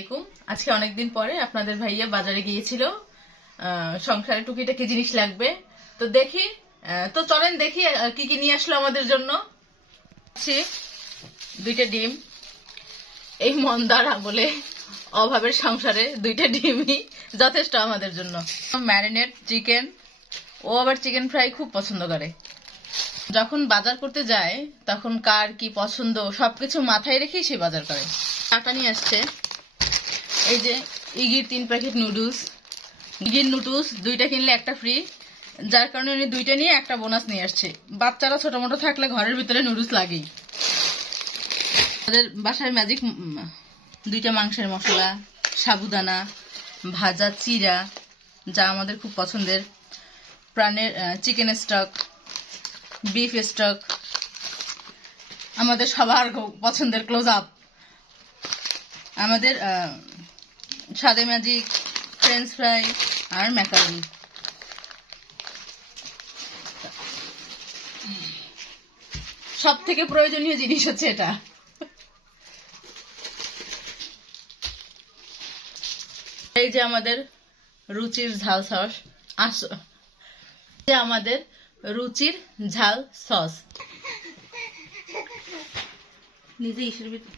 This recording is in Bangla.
আলাইকুম। আজকে অনেকদিন পরে আপনাদের ভাইয়া বাজারে গিয়েছিল, সংসারে টুকিটাকি জিনিস লাগবে। তো দেখি, তো চলেন দেখি কি কি নিয়ে আসলো আমাদের জন্য। দুইটা ডিম, এই মন্দার আমলে অভাবের সংসারে দুইটা ডিমই যথেষ্ট আমাদের জন্য। ম্যারিনেট চিকেন, ও আবার চিকেন ফ্রাই খুব পছন্দ করে। যখন বাজার করতে যায় তখন কার কি পছন্দ সবকিছু মাথায় রেখেই সে বাজার করে। টাকা নিয়ে আসছে এই যে ইগির 3 প্যাকেট নুডলস। ইগির নুডলস দুইটা কিনলে একটা ফ্রি, যার কারণে উনি দুইটা নিয়ে একটা বোনাস নিয়ে আসছে। বাচ্চারা ছোট মোটো থাকলে ঘরের ভিতরে নুডলস লাগেই। আমাদের বাসায় ম্যাজিক দুইটা মাংসের মশলা, সাবুদানা, ভাজা চিরা যা আমাদের খুব পছন্দের, প্রাণের চিকেন স্টক, বিফ স্টক, আমাদের সবার পছন্দের ক্লোজ আপ, আমাদের সাদে ম্যাজিক, ফ্রেঞ্চ ফ্রাই আর ম্যাকারনি। সব থেকে প্রয়োজনীয় জিনিস হচ্ছে এটা। এই যে আমাদের রুচির ঝাল সস, আমাদের রুচির ঝাল সস নিজে ইসের ভিতরে